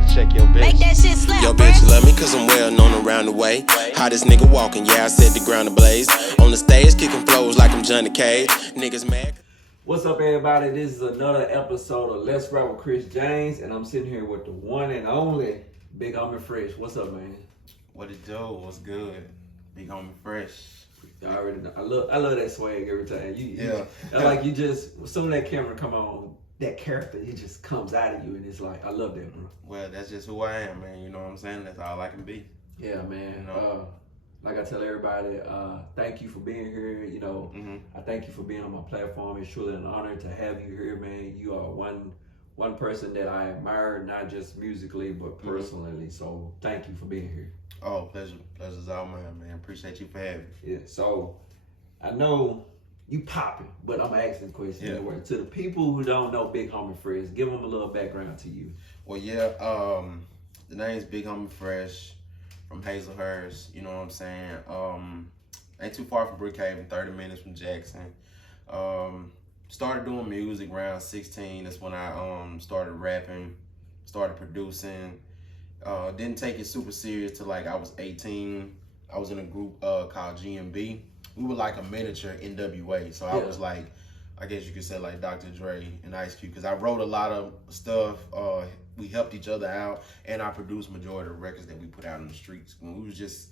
better check your bitch. Make that shit slap, Yo, bitch, love me cause I'm well known around the way. Hottest nigga walking, yeah, I set the ground ablaze. On the stage, kicking flows like I'm Johnny Cage. Niggas mad. What's up, everybody? This is another episode of Let's Rap with Kris Jamez, and I'm sitting here with the one and only Big Homie Fresh. What's up, man? What it do? What's good? Big Homie Fresh. I already know. I love that swag every time. Yeah. Like you just, as soon as that camera come on, that character, it just comes out of you, and it's like, I love that, bro. Well, that's just who I am, man. You know what I'm saying? That's all I can be. Yeah, man. You know? Like I tell everybody, thank you for being here. You know, I thank you for being on my platform. It's truly an honor to have you here, man. You are one person that I admire, not just musically, but personally. So thank you for being here. Oh, pleasure. Pleasure's all mine, man. Appreciate you for having me. Yeah, so I know you popping, but I'm asking the question anyway. To the people who don't know Big Homie Fresh, give them a little background to you. Well, yeah, the name's Big Homie Fresh from Hazelhurst, you know what I'm saying? Ain't too far from Brookhaven, 30 minutes from Jackson. Started doing music around 16. That's when I started rapping, started producing. Didn't take it super serious till like I was 18. I was in a group called GMB. We were like a miniature NWA. So I was like, I guess you could say like Dr. Dre and Ice Cube, because I wrote a lot of stuff. We helped each other out, and I produced majority of the records that we put out in the streets. When we was just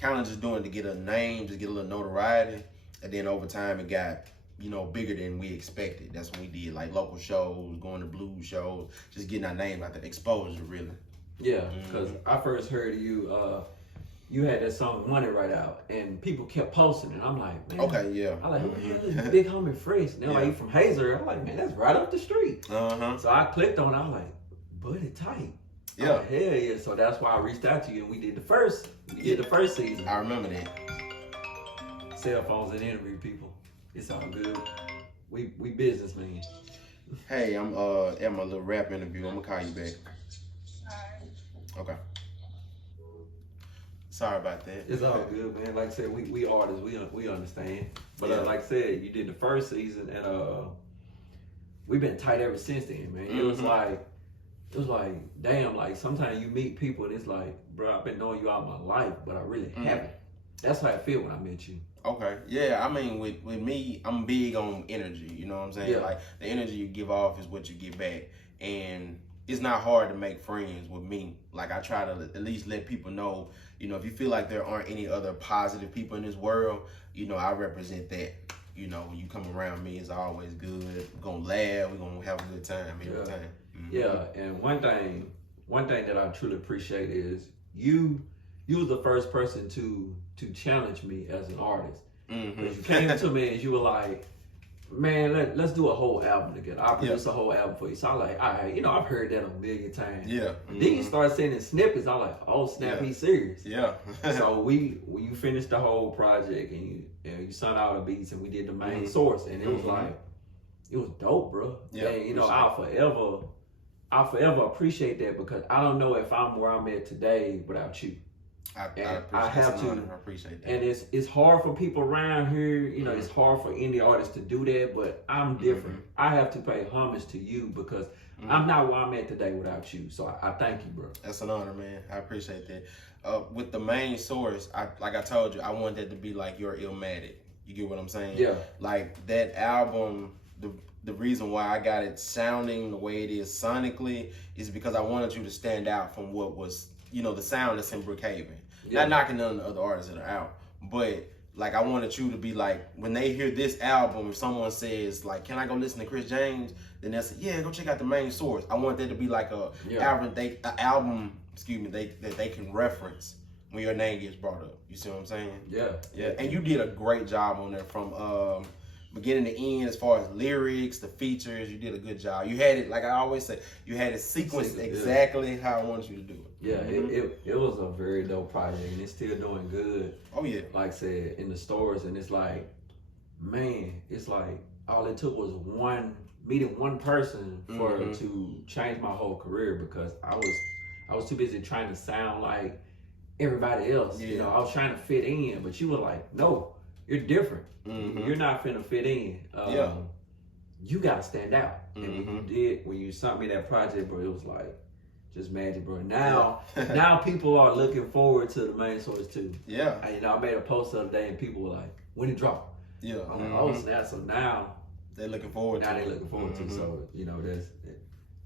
kind of just doing it to get a name, just get a little notoriety, and then over time it got, you know, bigger than we expected. That's when we did like local shows, going to blues shows, just getting our name out there, exposure really. Yeah, because I first heard you, you had that song Money right out, and people kept posting it. I'm like, man. Okay, yeah. I like, who the hell is Big Homie Fresh? They're like, you from Hazer. I'm like, man, that's right up the street. So I clicked on it. I'm like, buddy tight. Yeah. Like, hell yeah. So that's why I reached out to you, and we did the first season. I remember that. Cell phones and interview people. It's all good. We businessmen. Hey, I'm at my little rap interview. I'm gonna call you back. Okay. Sorry about that. It's all good, man. Like I said, we artists, we understand. But like I said, you did the first season, and we've been tight ever since then, man. It was like, damn, like sometimes you meet people and it's like, bro, I've been knowing you all my life, but I really haven't. That's how I feel when I met you. Okay. Yeah, I mean, with me, I'm big on energy, you know what I'm saying? Yeah. Like, the energy you give off is what you get back. And it's not hard to make friends with me. Like, I try to at least let people know, you know, if you feel like there aren't any other positive people in this world, you know, I represent that. You know, when you come around me, it's always good. We're gonna laugh, we're gonna have a good time every time. Yeah, and one thing that I truly appreciate is you was the first person to challenge me as an artist. Because you came to me and you were like, man, let's do a whole album together. I'll produce a whole album for you. So I'm like, all right, you know, I've heard that a million times. Yeah. Then you start sending snippets. I'm like, oh snap, he's serious. Yeah. So when you finished the whole project and you sung all the beats and we did the main source, and it was like, it was dope, bro. Yeah. And you know, I'll forever appreciate that, because I don't know if I'm where I'm at today without you. I appreciate that. And it's hard for people around here, you know, it's hard for indie artists to do that, but I'm different. I have to pay homage to you, because I'm not where I'm at today without you. So I thank you, bro. That's an honor, man. I appreciate that. With the main source, like I told you, I want that to be like your Illmatic. You get what I'm saying? Yeah. Like that album, the reason why I got it sounding the way it is sonically is because I wanted you to stand out from what was, you know, the sound that's in Brookhaven. Not knocking none of the other artists that are out, but like I wanted you to be like, when they hear this album, if someone says like, can I go listen to Kris Jamez? Then they'll say, yeah, go check out the main source. I want that to be like a album that they can reference when your name gets brought up. You see what I'm saying? Yeah. And you did a great job on that from beginning to end, as far as lyrics, the features. You did a good job. You had it, like I always say, you had it sequenced exactly how I wanted you to do it. Yeah, it was a very dope project, and it's still doing good. Oh yeah. Like I said, in the stores, and it's like, man, it's like all it took was meeting one person to change my whole career, because I was too busy trying to sound like everybody else. You know, I was trying to fit in, but you were like, no, you're different. You're not finna fit in. You gotta stand out. And when you sent me that project, bro, it was like, just magic, bro. Now, now people are looking forward to the main source too. Yeah. I made a post the other day and people were like, when it drop? Yeah. I'm like, oh snap! So now they're looking forward. Now they're looking forward to. So that's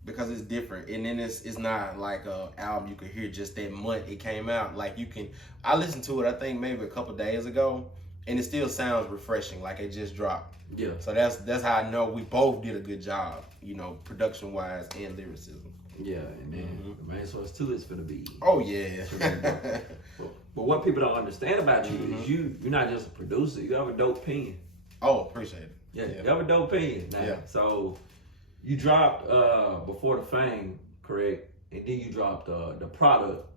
because it's different, and then it's not like a album you can hear just that month it came out. Like you can, I listened to it I think maybe a couple days ago, and it still sounds refreshing, like it just dropped. Yeah. So that's how I know we both did a good job, production wise and lyricism. Yeah, and then the main source too is finna be. Oh yeah. But what people don't understand about you is you're not just a producer. You have a dope pen. Oh, appreciate it. Yeah, you have a dope pen. Now. Yeah. So you dropped Before the Fame, correct? And then you dropped the product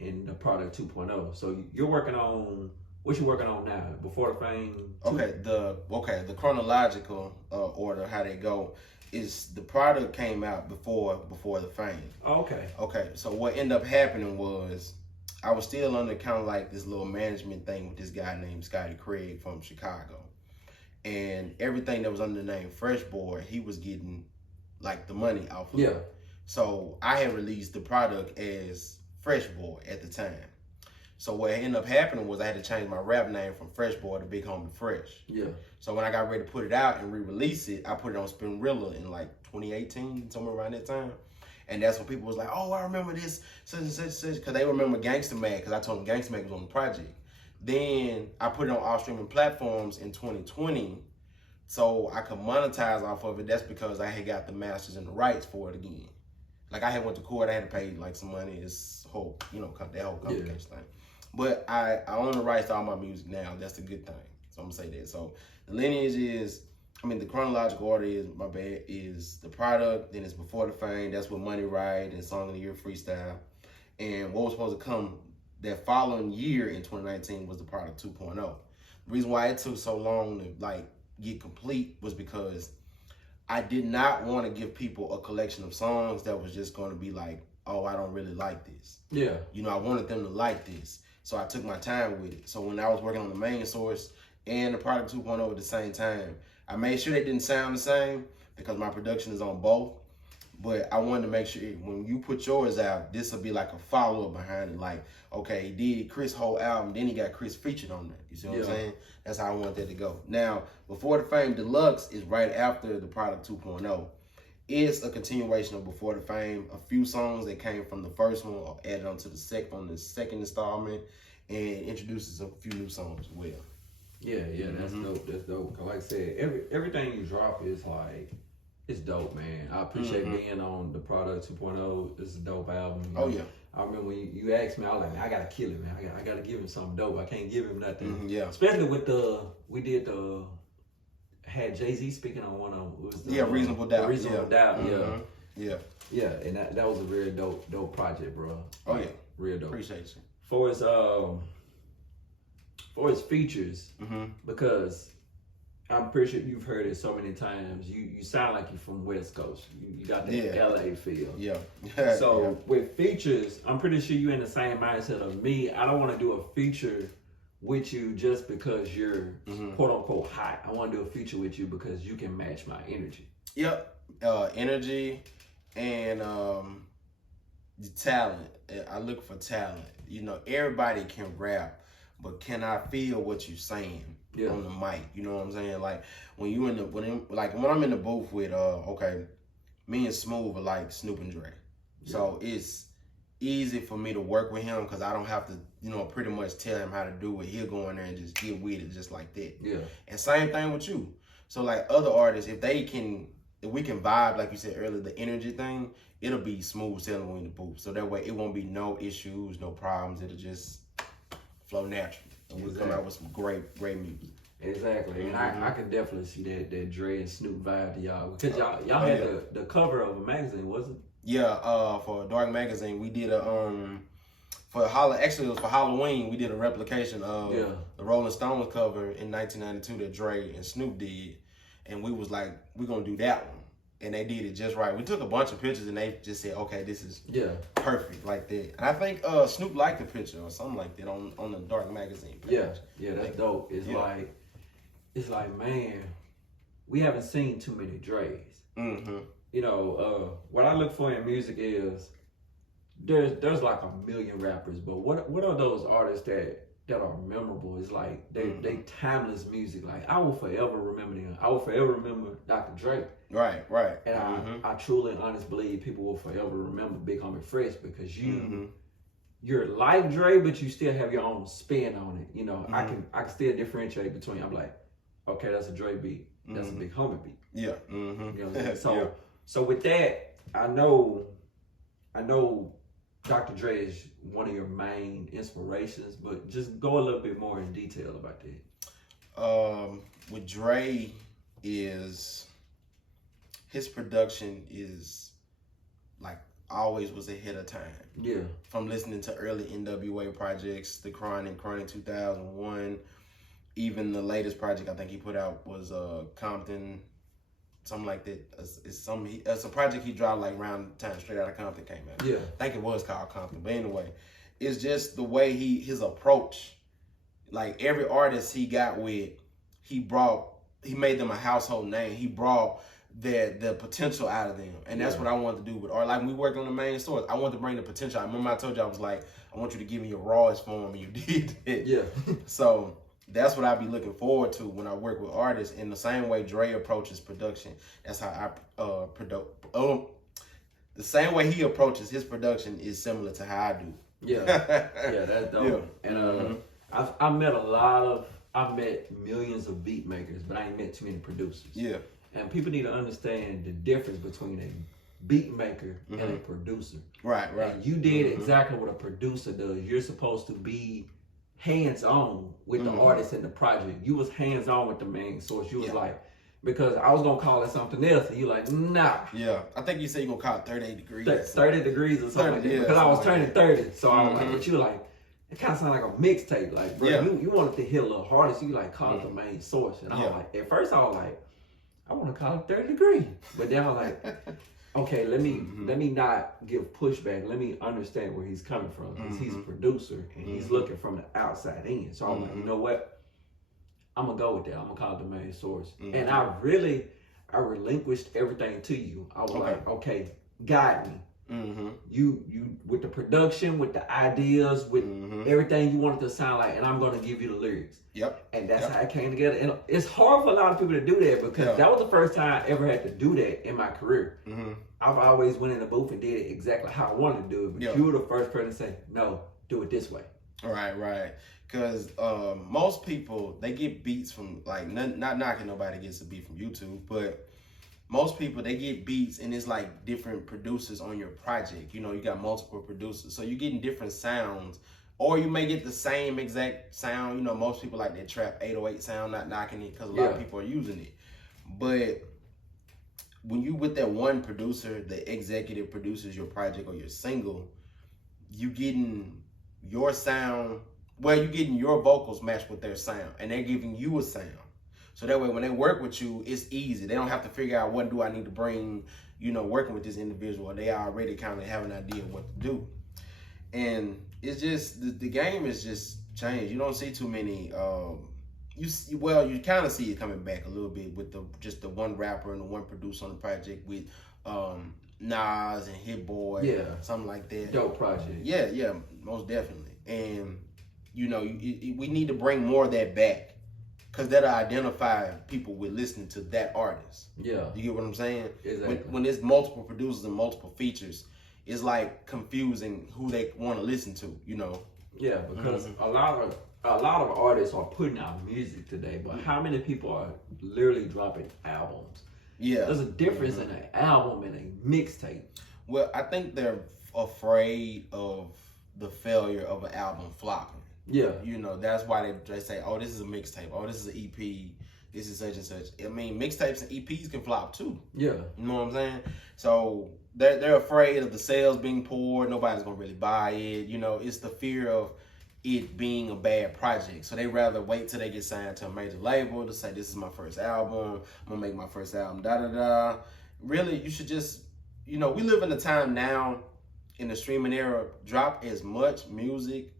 in the product 2.0. So you're working on what you working on now? Before the Fame. 2? The chronological order how they go is the product came out before the Fame. Oh, okay. Okay. So what ended up happening was I was still under kind of like this little management thing with this guy named Scotty Craig from Chicago. And everything that was under the name Fresh Boy, he was getting like the money off of it. So I had released the product as Fresh Boy at the time. So what ended up happening was I had to change my rap name from Fresh Boy to Big Homie Fresh. Yeah. So when I got ready to put it out and re-release it, I put it on Spinrilla in like 2018, somewhere around that time. And that's when people was like, oh, I remember this, such and such, because they remember Gangsta Mag, because I told them Gangsta Mag was on the project. Then I put it on all streaming platforms in 2020 so I could monetize off of it. That's because I had got the masters and the rights for it again. Like I had went to court, I had to pay like some money, this whole, that whole complication thing. But I own the rights to all my music now. That's a good thing. So I'm gonna say that. So the lineage is, the chronological order is the product, then it's Before the Fame, that's with Money Right and Song of the Year Freestyle. And what was supposed to come that following year in 2019 was the product 2.0. The reason why it took so long to get complete was because I did not want to give people a collection of songs that was just going to be like, oh, I don't really like this. Yeah. I wanted them to like this. So I took my time with it. So when I was working on the main source and the product 2.0 at the same time, I made sure they didn't sound the same because my production is on both. But I wanted to make sure when you put yours out, this will be like a follow-up behind it. Like, okay, he did Kris' whole album, then he got Kris featured on there. You see what I'm saying? That's how I want that to go. Now, Before the Fame Deluxe is right after the product 2.0. It's a continuation of Before the Fame. A few songs that came from the first one are added onto the second installment and introduces a few new songs as well. Yeah, that's dope. That's dope. Cause like I said, everything you drop is like, it's dope, man. I appreciate being on the product 2.0. This is a dope album. Oh yeah. I remember when you asked me, I was like, man, I gotta kill him, man. I gotta give him something dope. I can't give him nothing. Yeah. Especially with had Jay-Z speaking on one of them. Reasonable Doubt. Reasonable Doubt. Yeah. Yeah, and that was a real dope project, bro. Oh yeah. Real dope. Appreciate you. For his features, because I'm pretty sure you've heard it so many times. You sound like you're from West Coast. You got that LA feel. Yeah. So with features, I'm pretty sure you're in the same mindset of me. I don't want to do a feature with you just because you're quote unquote hot. I want to do a feature with you because you can match my energy. Yep. Energy and the talent. I look for talent. Everybody can rap, but can I feel what you're saying? On the mic, you know what I'm saying? Like when I'm in the booth with me and Smooth are like Snoop and Dre. So it's easy for me to work with him because I don't have to, pretty much tell him how to do it. He'll go in there and just get with it just like that. Yeah. And same thing with you. So like other artists, if we can vibe, like you said earlier, the energy thing, it'll be smooth sailing when in the booth. So that way it won't be no issues, no problems. It'll just flow naturally. And we'll come out with some great music. Exactly. And I can definitely see that Dre and Snoop vibe to y'all. Because y'all had the cover of a magazine, wasn't it? Yeah, for Dark Magazine, we did for Halloween, we did a replication of the Rolling Stones cover in 1992 that Dre and Snoop did. And we was like, we're going to do that one. And they did it just right. We took a bunch of pictures and they just said, okay, this is perfect like that. And I think Snoop liked the picture or something like that on the Dark Magazine page. Yeah, that's dope. It's like, man, we haven't seen too many Dre's. What I look for in music is there's like a million rappers, but what are those artists that are memorable? It's like they timeless music. Like I will forever remember them. I will forever remember Dr. Dre. Right. And I truly and honestly believe people will forever remember Big Homie Fresh because you're like Dre, but you still have your own spin on it. You know, I can still differentiate between. I'm like, okay, that's a Dre beat. That's a Big Homie beat. Yeah. You know what I'm saying? So with that, I know Dr. Dre is one of your main inspirations, but just go a little bit more in detail about that. With Dre is his production is like always was ahead of time. Yeah. From listening to early NWA projects, The Chronic 2001, even the latest project I think he put out was Compton, something like that. It's a project he dropped like around the time Straight Outta Compton came out. Yeah. I think it was called Compton, but anyway, it's just the way his approach. Like every artist he got with, he made them a household name. He brought the potential out of them, and that's what I wanted to do with art. Like when we worked on the main stories, I wanted to bring the potential. I remember I told you I was like, I want you to give me your rawest form, and you did it. Yeah. So that's what I be looking forward to when I work with artists. In the same way Dre approaches production, that's how I the same way he approaches his production is similar to how I do. Yeah, that's dope. Yeah. And I've met millions of beat makers, but I ain't met too many producers. Yeah. And people need to understand the difference between a beat maker and a producer. Right. And you did exactly what a producer does. You're supposed to be hands-on with the artist in the project. You was hands-on with the main source. You was like, because I was gonna call it something else, and you like, nah. Yeah, I think you said you gonna call it 38 degrees. 30 degrees or something like that. Because I was turning 30, so I was like, but you were like, it kind of sounded like a mixtape. Like, bro, you wanted to hit a little harder, so you like call it the main source. And I was like, at first I was like, I want to call it 30 degrees. But then I was like, okay, let me not give pushback. Let me understand where he's coming from. Because he's a producer and he's looking from the outside in. So I'm like, you know what? I'm gonna go with that. I'm gonna call it the main source. And I relinquished everything to you. I was like, okay, guide me. You with the production, with the ideas, with everything you want it to sound like, and I'm gonna give you the lyrics. And that's how it came together. And it's hard for a lot of people to do that because that was the first time I ever had to do that in my career. I've always went in the booth and did it exactly how I wanted to do it. But you were the first person to say, no, do it this way. Right. Because most people, they get beats from, like, not knocking nobody gets a beat from YouTube, but most people, they get beats and it's like different producers on your project. You know, you got multiple producers. So you're getting different sounds. Or you may get the same exact sound. You know, most people like that trap 808 sound, not knocking it because a lot of people are using it. But when you with that one producer, the executive produces your project or your single, you getting your sound, well, you getting your vocals matched with their sound. And they're giving you a sound. So that way, when they work with you, it's easy. They don't have to figure out what do I need to bring, you know, working with this individual. They already kind of have an idea of what to do. And it's just, the game is just changed. You don't see too many, you kind of see it coming back a little bit with just the one rapper and the one producer on the project with Nas and Hit Boy, something like that. Dope project. Yeah, most definitely. And, you know, we need to bring more of that back. Because that'll identify people with listening to that artist. Yeah. You get what I'm saying? Exactly. When there's multiple producers and multiple features, it's like confusing who they want to listen to, you know? Yeah, because a lot of artists are putting out music today, but how many people are literally dropping albums? Yeah. There's a difference in an album and a mixtape. Well, I think they're afraid of the failure of an album flopping. Yeah. You know, that's why they say, oh, this is a mixtape. Oh, this is an EP. This is such and such. I mean, mixtapes and EPs can flop too. Yeah. You know what I'm saying? So they're afraid of the sales being poor. Nobody's going to really buy it. You know, it's the fear of it being a bad project. So they rather wait till they get signed to a major label to say, this is my first album. I'm going to make my first album, da-da-da. Really, you should just, you know, we live in a time now in the streaming era, drop as much music.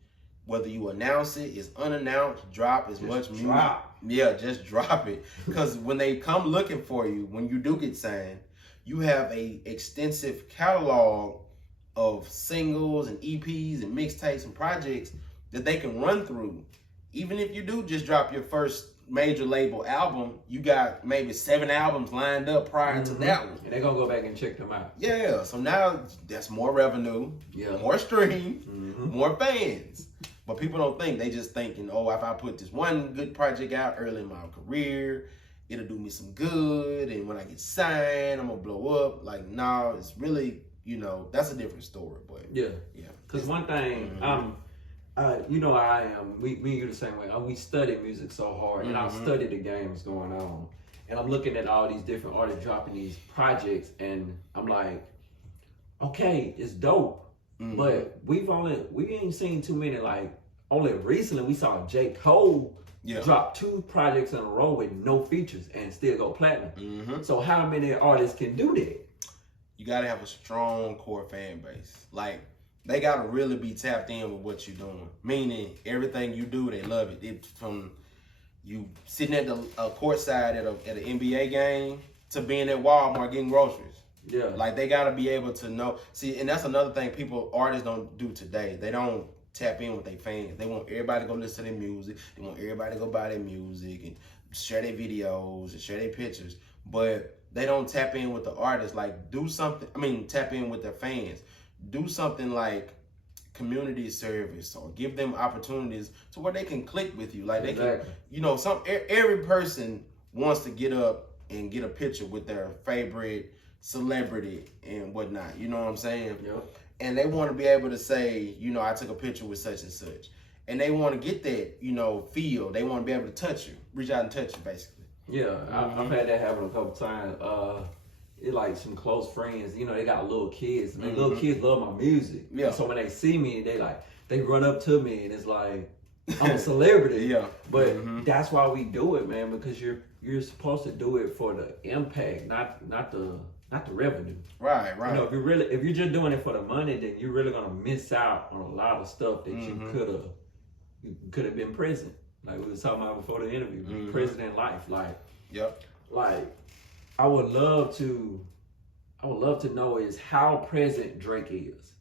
Whether you announce it, it's unannounced, drop as much music. Yeah, just drop it. Because when they come looking for you, when you do get signed, you have a extensive catalog of singles and EPs and mixtapes and projects that they can run through. Even if you do just drop your first major label album, you got maybe 7 albums lined up prior to that one. And they're going to go back and check them out. Yeah, so now that's more revenue, more streams, more fans. But people don't think. They just thinking, oh, if I put this one good project out early in my career, it'll do me some good. And when I get signed, I'm going to blow up. Like, no, it's really, you know, that's a different story. But yeah. Because one thing, you know, I am, me and you the same way. We study music so hard, and I study the games going on. And I'm looking at all these different artists dropping these projects, and I'm like, okay, it's dope. But we ain't seen too many, like, only recently we saw J. Cole drop 2 projects in a row with no features and still go platinum. So how many artists can do that? You gotta have a strong core fan base. Like, they gotta really be tapped in with what you're doing. Meaning, everything you do, they love it. It's from you sitting at the courtside at an NBA game to being at Walmart getting groceries. Yeah. Like, they gotta be able to know. See, and that's another thing artists don't do today. They don't tap in with their fans. They want everybody to go listen to their music. They want everybody to go buy their music and share their videos and share their pictures. But they don't tap in with the artists. Like, do something. I mean, tap in with their fans. Do something like community service or give them opportunities to where they can click with you. Like, they can, you know, every person wants to get up and get a picture with their favorite celebrity and whatnot. You know what I'm saying? Yep. And they want to be able to say, you know, I took a picture with such and such. And they want to get that, you know, feel. They want to be able to touch you, reach out and touch you, basically. Yeah, I've had that happen a couple times. It's like some close friends, you know, they got little kids. Man, little kids love my music. Yeah. And so when they see me, they run up to me, and it's like I'm a celebrity. But that's why we do it, man, because you're supposed to do it for the impact, not the revenue. Right. You know, if you're just doing it for the money, then you're really gonna miss out on a lot of stuff that you could have been present. Like we was talking about before the interview, present in life. Like, like I would love to know is how present Drake is.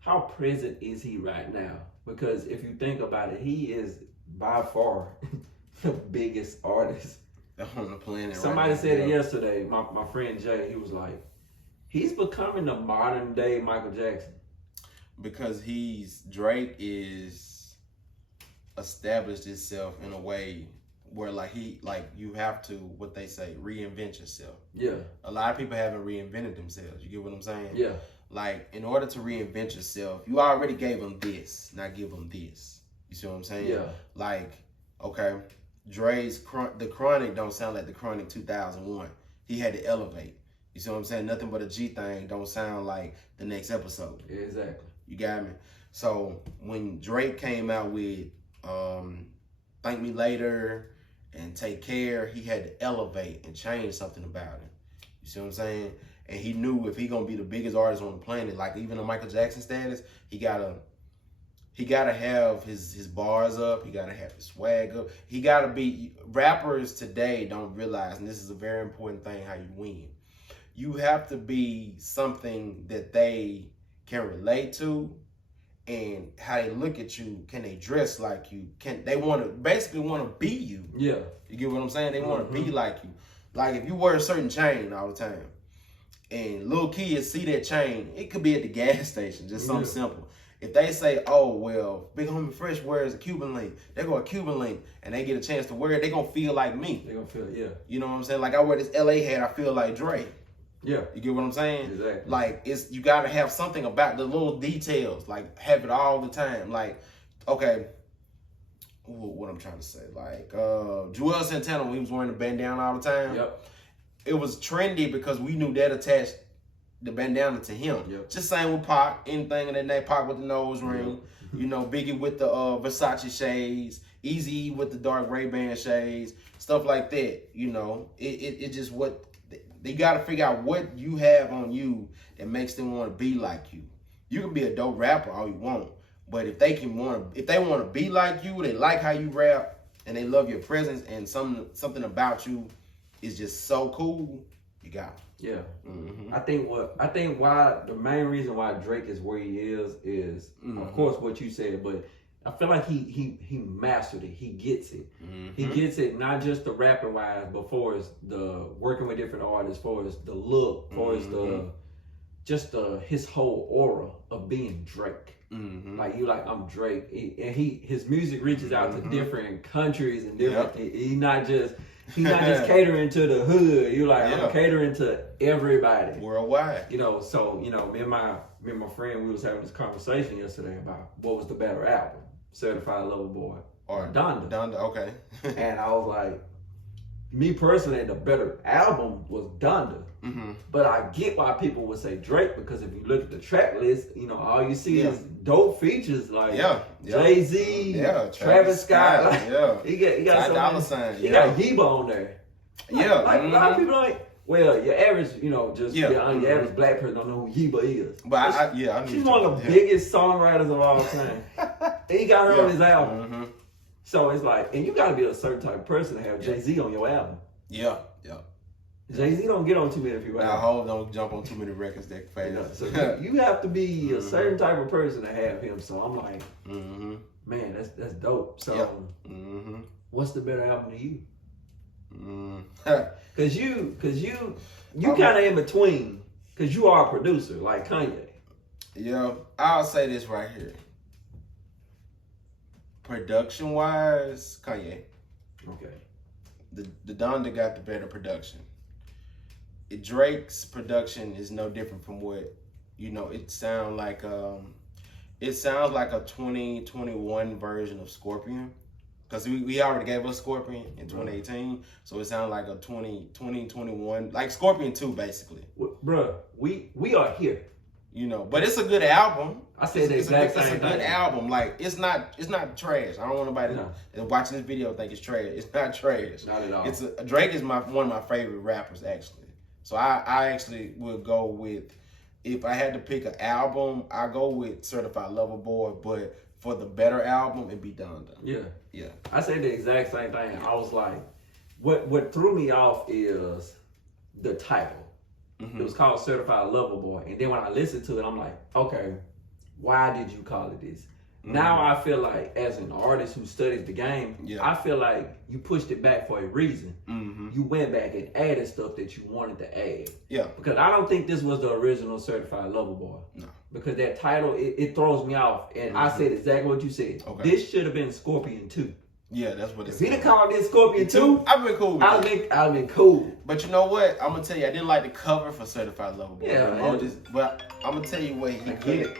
How present is he right now? Because if you think about it, he is by far the biggest artist on the planet. Somebody said it yesterday. My friend Jay, he was like, he's becoming the modern day Michael Jackson. Because Drake is established itself in a way where you have to, what they say, reinvent yourself. Yeah. A lot of people haven't reinvented themselves. You get what I'm saying? Yeah. Like, in order to reinvent yourself, you already gave them this. Now give them this. You see what I'm saying? Yeah. Like, okay, Dre's The Chronic don't sound like The Chronic 2001. He had to elevate. You see what I'm saying? Nothing But a G Thing don't sound like the next episode. Yeah, exactly. You got me? So when Drake came out with Thank Me Later and Take Care, he had to elevate and change something about it. You see what I'm saying? And he knew if he gonna be the biggest artist on the planet, like even the Michael Jackson status, he gotta have his bars up. He gotta have his swag up. He gotta be. Rappers today don't realize, and this is a very important thing, how you win. You have to be something that they can relate to, and how they look at you. Can they dress like you? Can they basically want to be you? Yeah. You get what I'm saying? They want to be like you. Like if you wear a certain chain all the time, and little kids see that chain, it could be at the gas station, just something simple. If they say, oh, well, Big Homie Fresh wears a Cuban link, they go a Cuban link, and they get a chance to wear it, they going to feel like me. They going to feel it, yeah. You know what I'm saying? Like, I wear this LA hat, I feel like Dre. Yeah. You get what I'm saying? Exactly. Like, you got to have something about the little details. Like, have it all the time. Like, okay, what I'm trying to say. Like, Joel Santana, when he was wearing the bandana all the time. Yep. It was trendy because we knew that attached the bandana to him. Yep. Just same with Pac, anything in that name, Pac with the nose ring, you know, Biggie with the Versace shades, Easy with the dark Ray-Ban shades, stuff like that. You know, it just what they got to figure out what you have on you that makes them want to be like you. You can be a dope rapper all you want, but if they want to be like you, they like how you rap, and they love your presence, and something about you is just so cool, you got him. Yeah. Mm-hmm. I think why the main reason why Drake is where he is of course what you said, but I feel like he mastered it. He gets it. Mm-hmm. He gets it not just the rapping wise, but for as the working with different artists, for as the look, for as his whole aura of being Drake. Mm-hmm. Like you, like I'm Drake, his music reaches out to different countries and different. He's not just catering to the hood. You like I'm catering to everybody worldwide. You know, so me and my friend, we was having this conversation yesterday about what was the better album, Certified Lover Boy or Donda. Donda, okay. And I was like, me personally, the better album was Donda. Mm-hmm. But I get why people would say Drake, because if you look at the track list, all you see is dope features like Jay-Z, Travis Scott. Like, he got Yeba on there. Like, a lot of people like, well, your average, just your average black person don't know who Yeba is. But she's one of the biggest songwriters of all time. And he got her on his album. Mm-hmm. So it's like, and you got to be a certain type of person to have Jay-Z on your album. Yeah. Jay-Z don't get on too many people. Now, Hov don't jump on too many records that fast. So you have to be a certain type of person to have him. So I'm like, man, that's dope. So what's the better album to you? Cause you kind of in between. Cause you are a producer like Kanye. Yeah, I'll say this right here. Production wise, Kanye. Okay. The Donda got the better production. Drake's production is no different from what it sounds like. It sounds like a 2021 version of Scorpion, because we already gave us Scorpion in 2018, so it sounds like a 2021, like Scorpion 2 basically. Bruh, we are here. But it's a good album. I said the exact same thing. It's a good album. Like it's not trash. I don't want nobody watching this video think it's trash. It's not trash. Not at all. Drake is one of my favorite rappers actually. So I actually would go with, if I had to pick an album, I go with Certified Lover Boy, but for the better album, it'd be Donda. Yeah. I said the exact same thing. I was like, what threw me off is the title. It was called Certified Lover Boy. And then when I listened to it, I'm like, okay, why did you call it this? Now I feel like, as an artist who studies the game, I feel like you pushed it back for a reason. You went back and added stuff that you wanted to add. Yeah. Because I don't think this was the original Certified Lover Boy. No. Because that title, it throws me off. And I said exactly what you said. Okay. This should have been Scorpion 2. Yeah, that's what it's. If he'd have called this Scorpion 2, I've been cool with I've been cool. But you know what? I'm going to tell you, I didn't like the cover for Certified Lover Boy. Yeah, but I'm going to tell you what he could.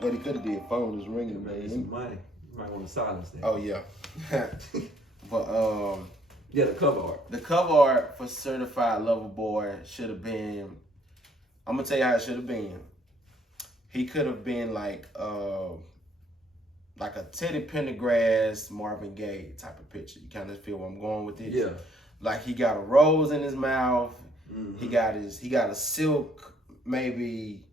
What he could have did. Phone is ringing, man. Some money. You might want to silence that. Oh yeah. But the cover art. The cover art for Certified Lover Boy should have been. I'm gonna tell you how it should have been. He could have been like a Teddy Pendergrass, Marvin Gaye type of picture. You kind of feel where I'm going with this. Yeah. Like he got a rose in his mouth. He got a silk, maybe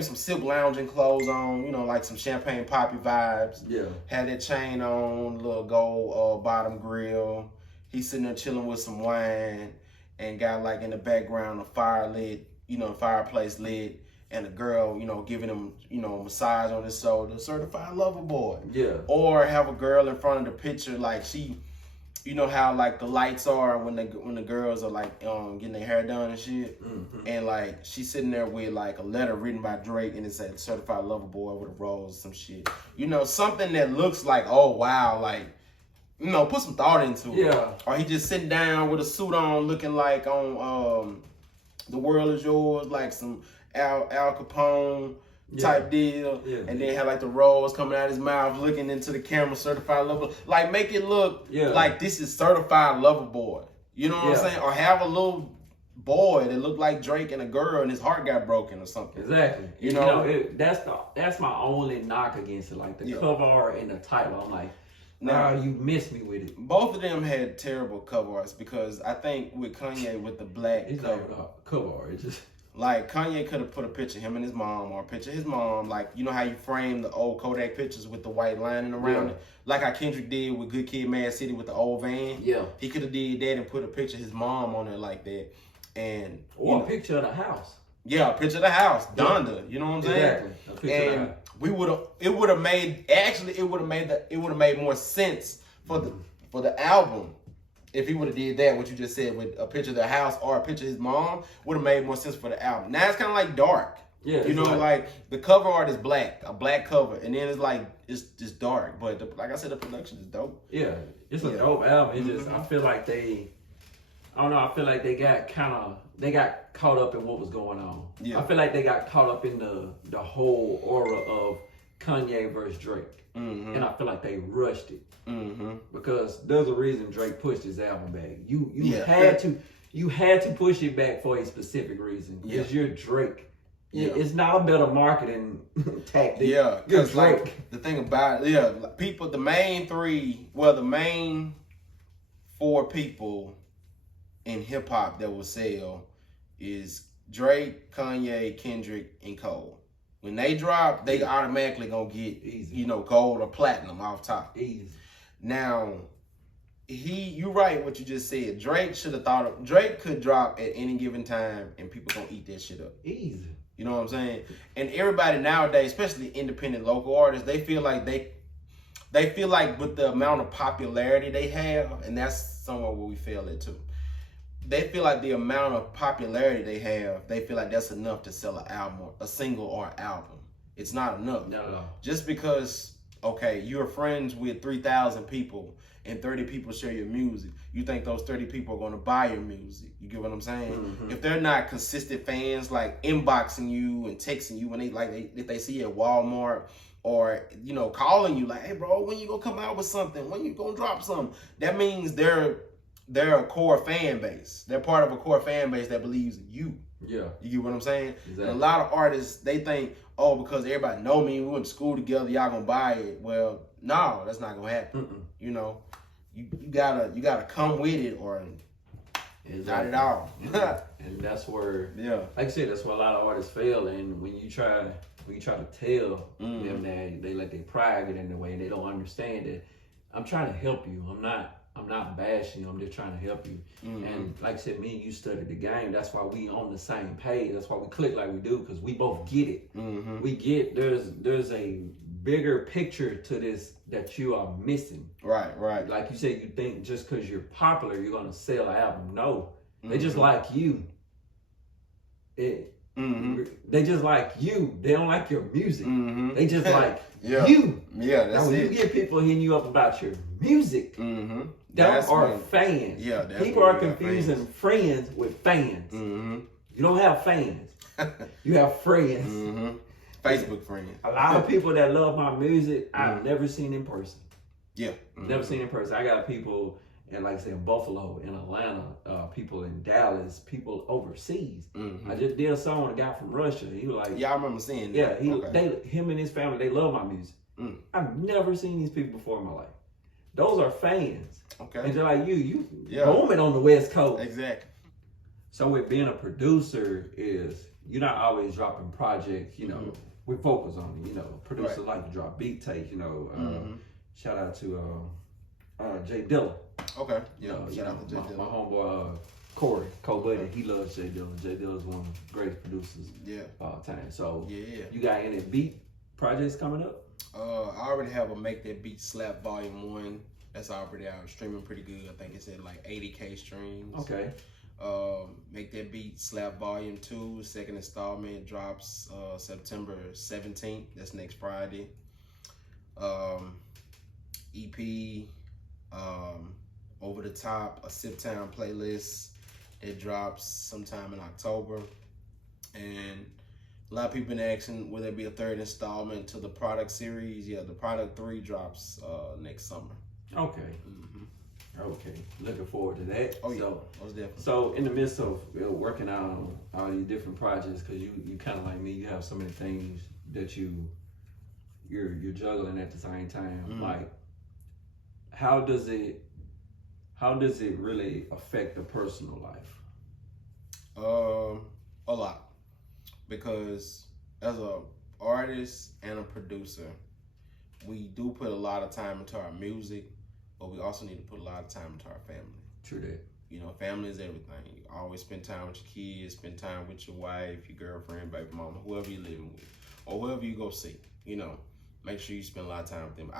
some silk lounging clothes on, like some champagne poppy vibes. Yeah. Had that chain on, little gold bottom grill. He's sitting there chilling with some wine, and got like in the background a fire lit, fireplace lit, and a girl, giving him, a massage on his shoulder. Certified Lover Boy. Yeah. Or have a girl in front of the picture, like she, how like the lights are when the girls are like getting their hair done and shit, and like she's sitting there with like a letter written by Drake, and it said Certified Lover Boy with a rose, some shit, something that looks like, oh wow, like put some thought into it. Yeah. Or he just sitting down with a suit on, looking like on The World Is Yours, like some Al Capone type deal, and then have like the rose coming out of his mouth, looking into the camera, Certified Lover, like make it look like this is Certified Lover Boy. You know what I'm saying? Or have a little boy that looked like Drake and a girl, and his heart got broken or something. Exactly. That's my only knock against it, like the cover art and the title. I'm like, nah, you missed me with it. Both of them had terrible cover arts, because I think with Kanye with the black cover art, it's just. Like Kanye could have put a picture of him and his mom, or a picture of his mom. Like, you know how you frame the old Kodak pictures with the white lining around it, like how Kendrick did with Good Kid, Mad City with the old van. Yeah, he could have did that and put a picture of his mom on there like that, and or a picture of the house. Yeah, a picture of the house, Donda. You know what I'm saying? Exactly. A picture of the house. We would have. It would have made. Actually, it would have made more sense for the album if he would have did that. What you just said with a picture of the house or a picture of his mom would have made more sense for the album. Now it's kind of like dark. Yeah, you know, like the cover art is black, a black cover, and then it's like it's just dark. But like I said, the production is dope. Yeah, it's a dope album. It just I feel like I don't know. I feel like they got caught up in what was going on. Yeah. I feel like they got caught up in the whole aura of Kanye versus Drake, and I feel like they rushed it because there's a reason Drake pushed his album back. You had to push it back for a specific reason because you're Drake. Yeah. It's not a better marketing tactic. Yeah, because like the thing about it, people, the main four people in hip hop that will sell is Drake, Kanye, Kendrick, and Cole. When they drop, they automatically gonna get gold or platinum off top. Easy. Now, you right what you just said. Drake should have thought of Drake could drop at any given time and people gonna eat that shit up. Easy. You know what I'm saying? And everybody nowadays, especially independent local artists, they feel like with the amount of popularity they have, and that's somewhere where we fail at too. They feel like the amount of popularity they have, they feel like that's enough to sell an album, a single or an album. It's not enough. Not at all. Just because, okay, you're friends with 3,000 people and 30 people share your music, you think those 30 people are going to buy your music. You get what I'm saying? If they're not consistent fans, like inboxing you and texting you when if they see you at Walmart, or calling you like, hey bro, when you gonna come out with something? When you gonna drop something? That means they're a core fan base. They're part of a core fan base that believes in you. Yeah. You get what I'm saying? Exactly. And a lot of artists, they think, oh, because everybody know me, we went to school together, y'all gonna buy it. Well, no, that's not gonna happen. You gotta come with it or not at all. And that's where, like I said, that's where a lot of artists fail. And when you try to tell them that they let their pride get in the way and they don't understand it, I'm trying to help you. I'm not bashing you. I'm just trying to help you. And like I said, me and you studied the game. That's why we on the same page. That's why we click like we do, because we both get it. We get there's a bigger picture to this that you are missing. Right. Like you said, you think just because you're popular, you're gonna sell an album. No, they just like you. They just like you. They don't like your music. They just like you. Yeah, that's now, when you get people hitting you up about your music, that are fans. Yeah, people are confusing friends with fans. You don't have fans. You have friends. Facebook friends. A lot of people that love my music, I've never seen in person. Yeah. Never seen in person. I got people in, like I said, Buffalo, in Atlanta, people in Dallas, people overseas. I just did a song with a guy from Russia. He was like, yeah, I remember seeing that. Yeah, him and his family, they love my music. I've never seen these people before in my life. Those are fans. Okay. And they're like, you booming on the West Coast. Exactly. So with being a producer is, you're not always dropping projects, we focus on it, producers like to drop beat tapes, shout out to Jay Dilla. Okay. Yeah. Shout out to Jay Dilla. My homeboy Corey Buddy, he loves Jay Dilla. Jay Dilla is one of the greatest producers of all time. So you got any beat projects coming up? I already have a Make That Beat Slap Volume 1. That's already out, streaming pretty good. I think it's at like 80K streams. Okay. Make That Beat Slap Volume 2, second installment drops September 17th. That's next Friday. EP, Over the Top, a Sip Town playlist that drops sometime in October. And a lot of people been asking, will there be a third installment to the Product series? Yeah, the Product 3 drops next summer. Okay. Okay, looking forward to that. Oh yeah, most definitely. So in the midst of working on all these different projects, because you kind of like me, you have so many things that you're juggling at the same time. Like, how does it really affect the personal life? A lot. because as a artist and a producer, we do put a lot of time into our music, but we also need to put a lot of time into our family. True that. You know, family is everything. You always spend time with your kids, spend time with your wife, your girlfriend, baby mama, whoever you're living with, or whoever you go see. You know, make sure you spend a lot of time with them.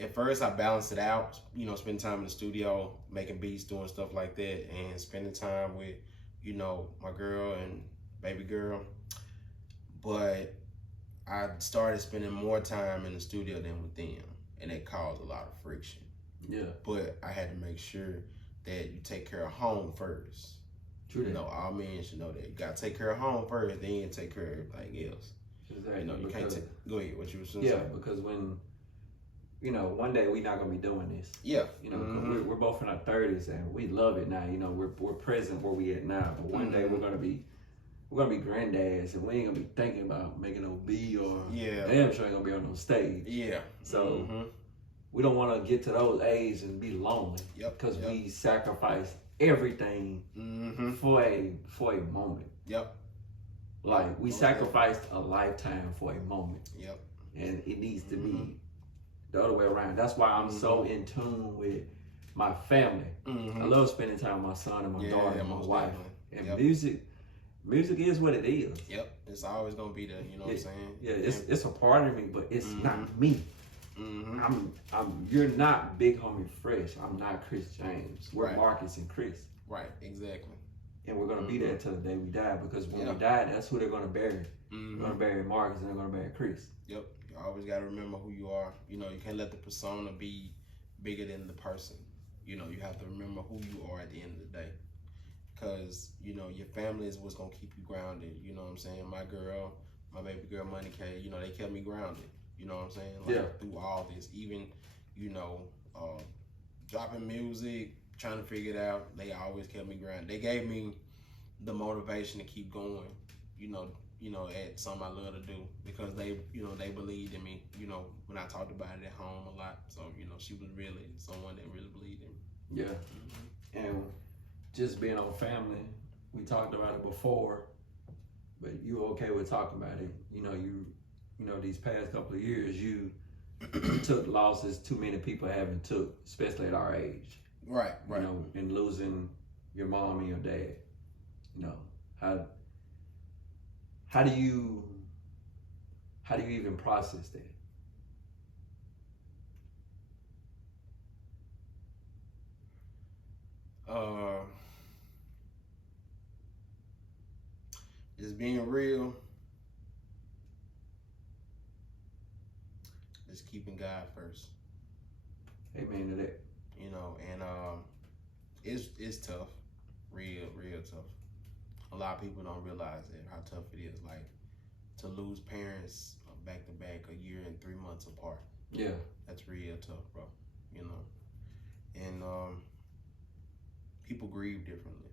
At first I balanced it out, you know, spending time in the studio, making beats, doing stuff like that, and spending time with, you know, my girl and baby girl. But I started spending more time in the studio than with them, and it caused a lot of friction. Yeah. But I had to make sure that you take care of home first. True that. You know, all men should know that. You gotta take care of home first, then you take care of everything else. Exactly. You know, you can't go ahead, what you were saying. Yeah, because when, you know, one day we're not gonna be doing this. Yeah. You know, we're both in our 30s and we love it now. You know, we're present where we at now. But one day we're gonna be granddads and we ain't gonna be thinking about making no B or damn sure ain't gonna be on no stage. Yeah. So we don't want to get to those age and be lonely. Because we sacrifice everything for a moment. Yep. Like we sacrificed a lifetime for a moment. Yep. And it needs to be the other way around. That's why I'm so in tune with my family. I love spending time with my son and my daughter and my wife. And music is what it is. Yep. It's always gonna be there, you know what I'm saying? Yeah, it's a part of me, but it's not me. You're not Big Homie Fresh. I'm not Kris Jamez. We're Marcus and Chris. Right, exactly. And we're gonna be there till the day we die, because when we die, that's who they're gonna bury. They're gonna bury Marcus and they're gonna bury Chris. Yep. You always gotta remember who you are. You know, you can't let the persona be bigger than the person. You know, you have to remember who you are at the end of the day. Because, you know, your family is what's gonna keep you grounded. You know what I'm saying? My girl, my baby girl, Money K, you know, they kept me grounded. You know what I'm saying? Like, through all this, even, you know, dropping music, trying to figure it out, they always kept me grounded. They gave me the motivation to keep going, you know, at something I love to do, because they, you know, they believed in me, you know, when I talked about it at home a lot. So, you know, she was really someone that really believed in me. Yeah. And just being on family, we talked about it before, but you okay with talking about it. You know, these past couple of years, you took losses too many people haven't took, especially at our age. Right. You know, in losing your mom and your dad. You know, how do you even process that? Just being real. Just keeping God first. Amen to that. You know, and it's tough, real tough. A lot of people don't realize that, how tough it is, like to lose parents back to back, a year and 3 months apart. Yeah, that's real tough, bro. You know, and people grieve differently.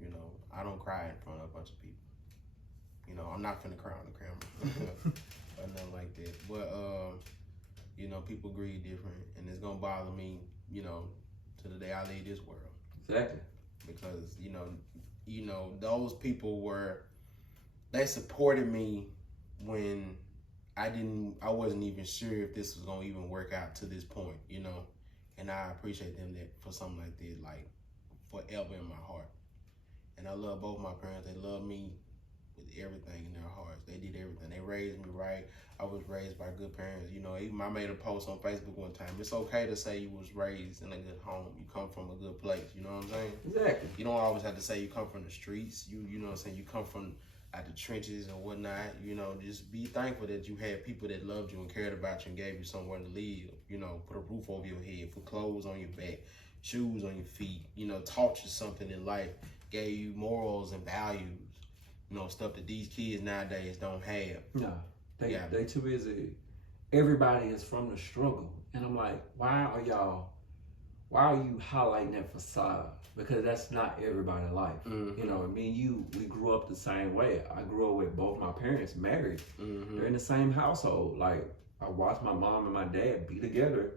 You know, I don't cry in front of a bunch of people. You know, I'm not finna cry on the camera or nothing like that. But you know, people grieve different, and it's gonna bother me, you know, to the day I leave this world. Exactly. Because you know, those people they supported me when I wasn't even sure if this was gonna even work out to this point, you know. And I appreciate them that for something like this, like forever in my heart. And I love both my parents. They love me with everything in their hearts. They did everything. They raised me right. I was raised by good parents. You know, even I made a post on Facebook one time. It's okay to say you was raised in a good home. You come from a good place. You know what I'm saying? Exactly. You don't always have to say you come from the streets. You know what I'm saying? You come from out the trenches and whatnot. You know, just be thankful that you had people that loved you and cared about you and gave you somewhere to live. You know, put a roof over your head, put clothes on your back, shoes on your feet. You know, taught you something in life, gave you morals and values. You know, stuff that these kids nowadays don't have. No, they too busy. Everybody is from the struggle. And I'm like, why are you highlighting that facade? Because that's not everybody's life. You know, me and you, we grew up the same way. I grew up with both my parents married. They're in the same household. Like, I watched my mom and my dad be together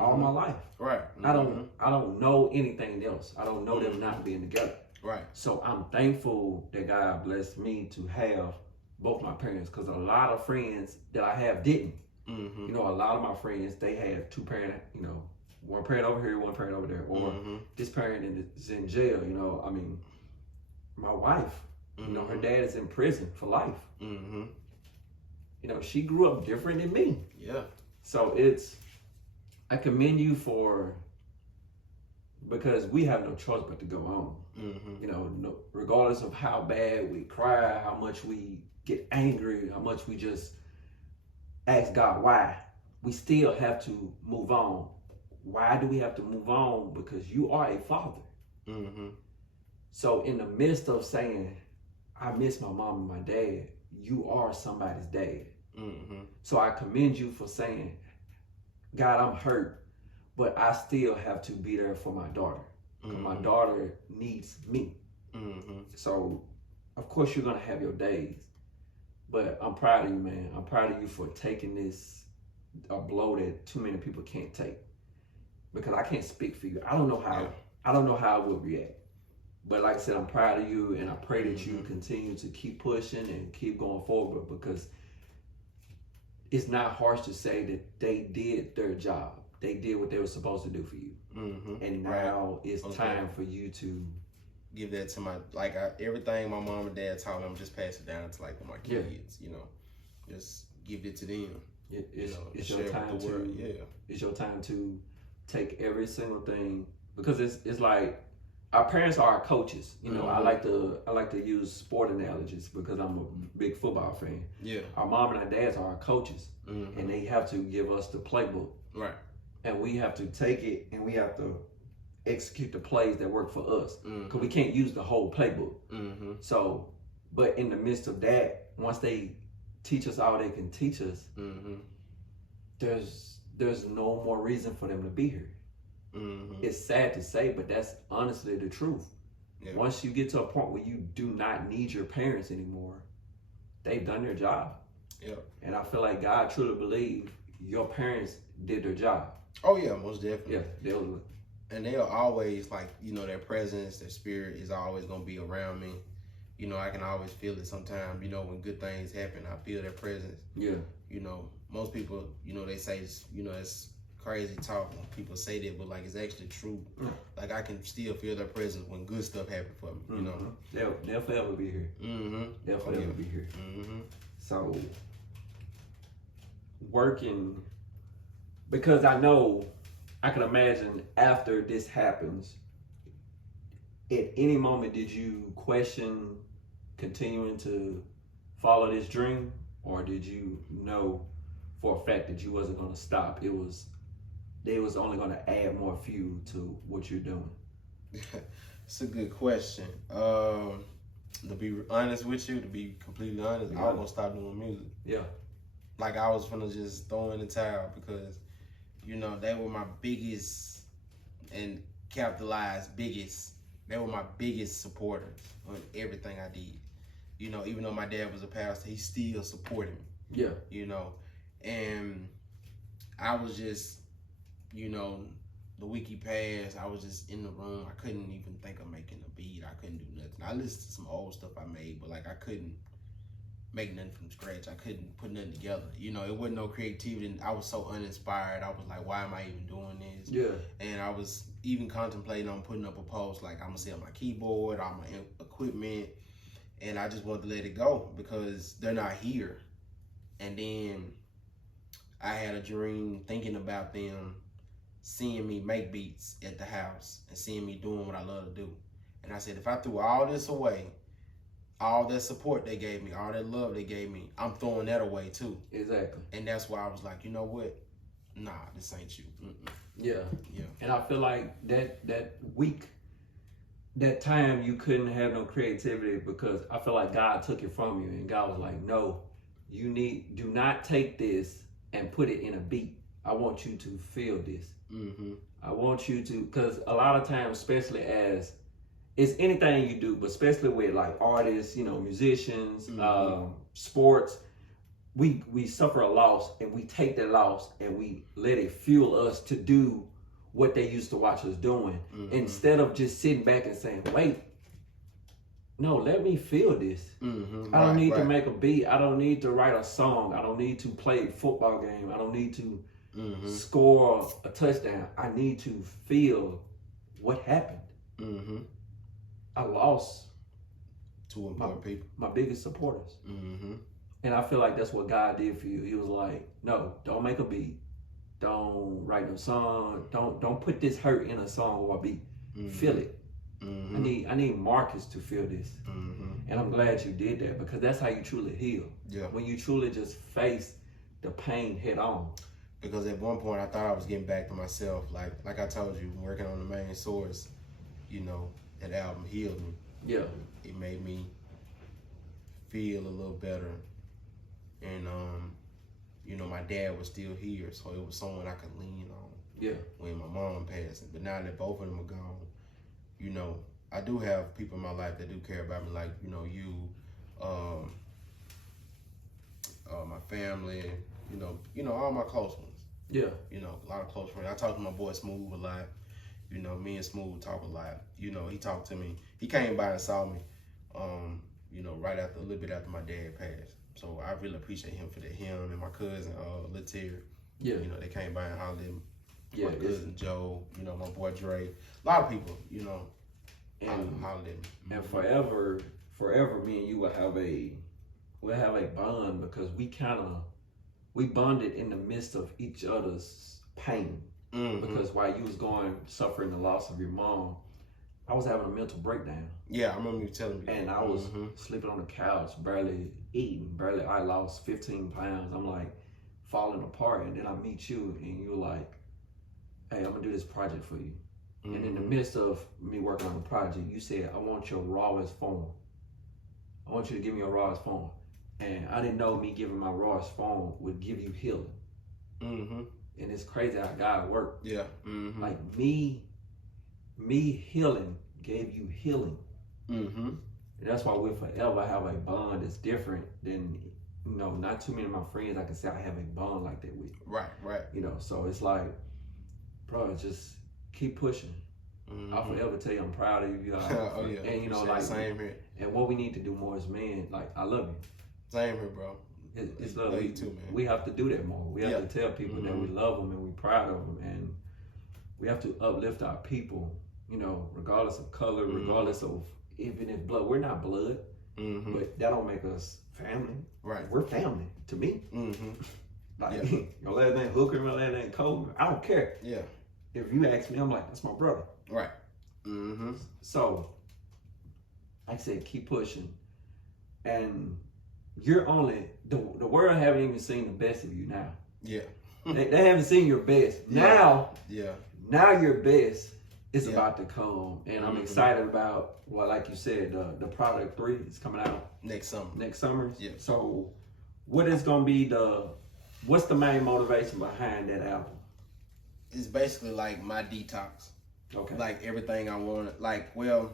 all my life. Right. I don't know anything else. I don't know them not being together. Right. So I'm thankful that God blessed me to have both my parents, because a lot of friends that I have didn't. Mm-hmm. You know, a lot of my friends, they have two parent, you know, one parent over here, one parent over there, or this parent is in jail. You know, I mean, my wife, you know, her dad is in prison for life. Mm-hmm. You know, she grew up different than me. Yeah. So I commend you because we have no choice but to go on. Mm-hmm. You know, regardless of how bad we cry, how much we get angry, how much we just ask God why, we still have to move on. Why do we have to move on? Because you are a father. Mm-hmm. So in the midst of saying, I miss my mom and my dad, you are somebody's dad. Mm-hmm. So I commend you for saying, God, I'm hurt, but I still have to be there for my daughter. My daughter needs me. Mm-hmm. So, of course, you're going to have your days. But I'm proud of you, man. I'm proud of you for taking a blow that too many people can't take. Because I can't speak for you. I don't know how I would react. But like I said, I'm proud of you, and I pray that you continue to keep pushing and keep going forward, because it's not harsh to say that they did their job. They did what they were supposed to do for you. Mm-hmm. And now it's time for you to give that to my, everything my mom and dad taught me, I'm just pass it down to my kids, you know. Just give it to them. It's your time it's your time to take every single thing, because it's like our parents are our coaches. You know, I like to use sport analogies because I'm a big football fan. Yeah. Our mom and our dads are our coaches, and they have to give us the playbook. Right. And we have to take it and we have to execute the plays that work for us, because we can't use the whole playbook. So, but in the midst of that, once they teach us all they can teach us, there's no more reason for them to be here. It's sad to say, but that's honestly the truth. Yeah. Once you get to a point where you do not need your parents anymore, they've done their job. Yeah. And I feel like God truly believes your parents did their job. Oh yeah, most definitely. Yeah, and they'll always, their presence, their spirit is always gonna be around me. You know, I can always feel it sometimes. You know, when good things happen, I feel their presence. Yeah. You know, most people, they say, it's crazy talk when people say that, but it's actually true. I can still feel their presence when good stuff happens for me. You know, they'll forever be here. They'll forever be here. So working, because I know, I can imagine after this happens, at any moment did you question continuing to follow this dream, or did you know for a fact that you wasn't going to stop? They was only going to add more fuel to what you're doing. It's a good question. To be honest with you, to be completely honest, I was going to stop doing music. Yeah. I was going to just throw in the towel, because they were my biggest, and capitalized biggest, they were my biggest supporters on everything I did. Even though my dad was a pastor, he still supported me. Yeah. And I was just, the week he passed, I was just in the room. I couldn't even think of making a beat. I couldn't do nothing. I listened to some old stuff I made, but I couldn't make nothing from scratch. I couldn't put nothing together. It wasn't no creativity, and I was so uninspired. I was like, why am I even doing this? Yeah. And I was even contemplating on putting up a post I'm gonna sell my keyboard, all my equipment, and I just wanted to let it go because they're not here. And then I had a dream thinking about them seeing me make beats at the house and seeing me doing what I love to do. And I said, if I threw all this away, all that support they gave me, all that love they gave me, I'm throwing that away too. Exactly. And that's why I was like, you know what? Nah, this ain't you. Yeah. Yeah. And I feel like that week, that time you couldn't have no creativity, because I feel like God took it from you, and God was like, no, do not take this and put it in a beat. I want you to feel this. I want you to, because a lot of times, especially as it's anything you do, but especially with artists, musicians, sports, we suffer a loss, and we take that loss and we let it fuel us to do what they used to watch us doing, instead of just sitting back and saying, wait, no, let me feel this. I don't need to make a beat. I don't need to write a song. I don't need to play a football game. I don't need to score a touchdown. I need to feel what happened. I lost two important people, my biggest supporters. And I feel like that's what God did for you. He was like, no, don't make a beat. Don't write no song. Don't put this hurt in a song or a beat. Feel it. I need Marcus to feel this. And I'm glad you did that, because that's how you truly heal. Yeah. When you truly just face the pain head on. Because at one point I thought I was getting back to myself. Like I told you, working on the main source, you know, that album healed me. Yeah. It made me feel a little better. And you know, my dad was still here, so it was someone I could lean on. Yeah. When my mom passed. But now that both of them are gone, you know, I do have people in my life that do care about me, like, you know, you, my family, you know, all my close ones. Yeah. You know, a lot of close friends. I talk to my boy Smooth a lot. You know, me and Smooth talk a lot. You know, he talked to me. He came by and saw me, you know, right after, a little bit after my dad passed. So I really appreciate him for that. Him and my cousin, Latier. Yeah. You know, they came by and hollered at me. Yeah, my cousin Joe, you know, my boy Dre. A lot of people, you know, hollered at me. And forever, me and you will have a bond, because we bonded in the midst of each other's pain. Because while you was suffering the loss of your mom, I was having a mental breakdown. Yeah, I remember you telling me. And I was sleeping on the couch, barely eating, I lost 15 pounds. I'm like falling apart. And then I meet you and you're like, hey, I'm gonna do this project for you. And in the midst of me working on the project, you said, I want your rawest form. I want you to give me your rawest form. And I didn't know me giving my rawest form would give you healing. And it's crazy how God worked. Yeah. Like me healing gave you healing. And that's why we'll forever have a bond that's different than, you know, not too many of my friends I can say I have a bond like that with. Right. You know, so it's like, bro, just keep pushing. I'll forever tell you I'm proud of you. Oh yeah. And you know, like, same here. And what we need to do more as men, like, I love you. Same here, bro. It's love. You too, man. We have to do that more. We have to tell people that we love them and we're proud of them, and we have to uplift our people, you know, regardless of color, regardless of even if blood. We're not blood, but that don't make us family. Right. We're family to me. Like, your last name Hooker, my last name Coleman. I don't care. Yeah. If you ask me, I'm like, that's my brother. Right. So, like I said, keep pushing. And you're only, the world haven't even seen the best of you now. Yeah. they haven't seen your best. Now your best is about to come. And I'm excited about, well, like you said, the product 3 is coming out next summer. Yeah. So what is going to be what's the main motivation behind that album? It's basically like my detox. Okay. Like everything I want. Like, well,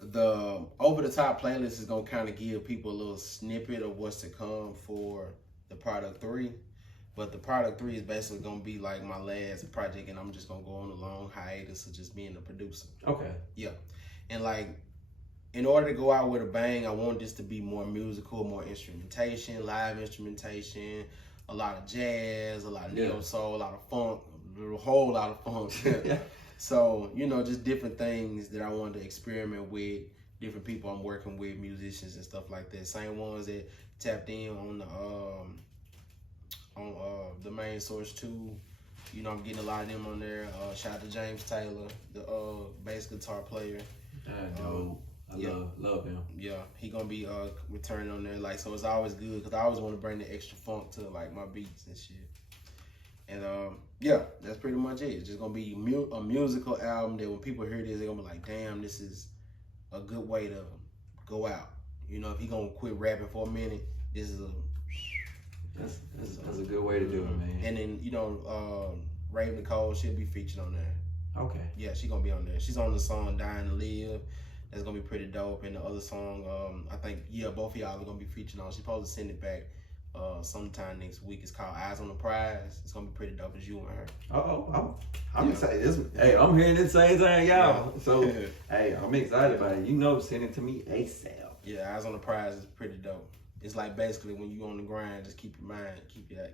the over the top playlist is gonna kind of give people a little snippet of what's to come for the product 3. But the product 3 is basically gonna be like my last project, and I'm just gonna go on a long hiatus of just being a producer. Okay. Yeah. And like, in order to go out with a bang, I want this to be more musical, more instrumentation, live instrumentation, a lot of jazz, a lot of neo soul, a lot of funk, a whole lot of funk. So, you know, just different things that I wanted to experiment with, different people I'm working with, musicians and stuff like that. Same ones that tapped in on the main source too. You know, I'm getting a lot of them on there. Shout out to James Taylor, the bass guitar player. I love him. Yeah, he gonna be returning on there. Like, so it's always good because I always want to bring the extra funk to like my beats and shit. And yeah, that's pretty much it. It's just gonna be a musical album that when people hear this, they're gonna be like, damn, this is a good way to go out. You know, if he gonna quit rapping for a minute, this is that's a good way to do it, man. And then, you know, Raven Nicole, she'll be featured on there. Okay. Yeah, she gonna be on there. She's on the song Dying to Live. That's gonna be pretty dope. And the other song, I think, both of y'all are gonna be featured on. She's supposed to send it back sometime next week. It's called Eyes on the Prize. It's gonna be pretty dope as you and her. I'm excited. Hey, I'm hearing the same thing, y'all. Yeah. So, hey, I'm excited about it. You know, send it to me ASAP. Yeah, Eyes on the Prize is pretty dope. It's like basically when you on the grind, just keep your mind,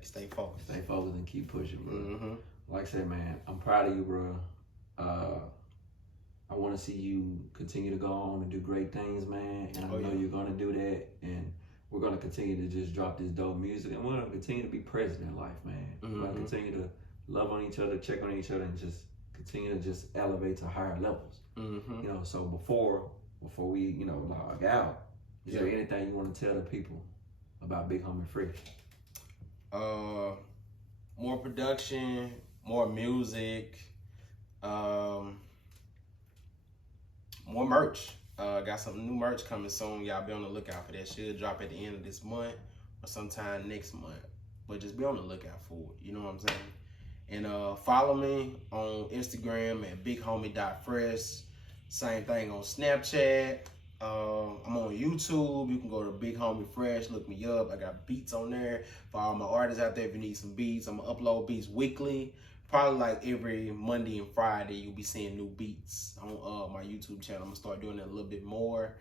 stay focused. Stay focused and keep pushing, bro. Mm-hmm. Like I said, man, I'm proud of you, bro. I want to see you continue to go on and do great things, man. And I know you're gonna do that. And we're gonna continue to just drop this dope music, and we're gonna continue to be present in life, man. We're gonna continue to love on each other, check on each other, and just continue to just elevate to higher levels. You know, so before we, you know, log out, is there anything you want to tell the people about Big Homie Free? More production, more music, more merch. Got some new merch coming soon. Y'all be on the lookout for that. Should drop at the end of this month or sometime next month. But just be on the lookout for it. You know what I'm saying? And follow me on Instagram at bighomie.fresh. Same thing on Snapchat. I'm on YouTube. You can go to Big Homie Fresh. Look me up. I got beats on there. For all my artists out there, if you need some beats, I'm going to upload beats weekly. Probably like every Monday and Friday, you'll be seeing new beats on my YouTube channel. I'm going to start doing that a little bit more.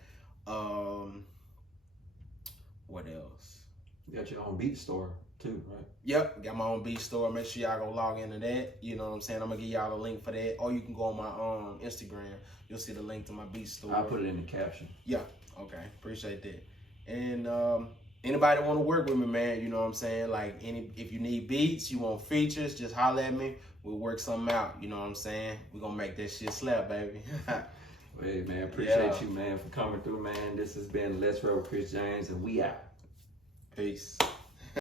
What else? You got your own beat store too, right? Yep, got my own beat store. Make sure y'all go log into that. You know what I'm saying? I'm going to give y'all a link for that. Or you can go on my Instagram. You'll see the link to my beat store. I'll put it in the caption. Yeah, okay. Appreciate that. And anybody want to work with me, man, you know what I'm saying? Like, if you need beats, you want features, just holler at me. We'll work something out, you know what I'm saying? We're going to make that shit slap, baby. Hey, man, appreciate you, man, for coming through, man. This has been Let's Roll with Kris Jamez, and we out. Peace.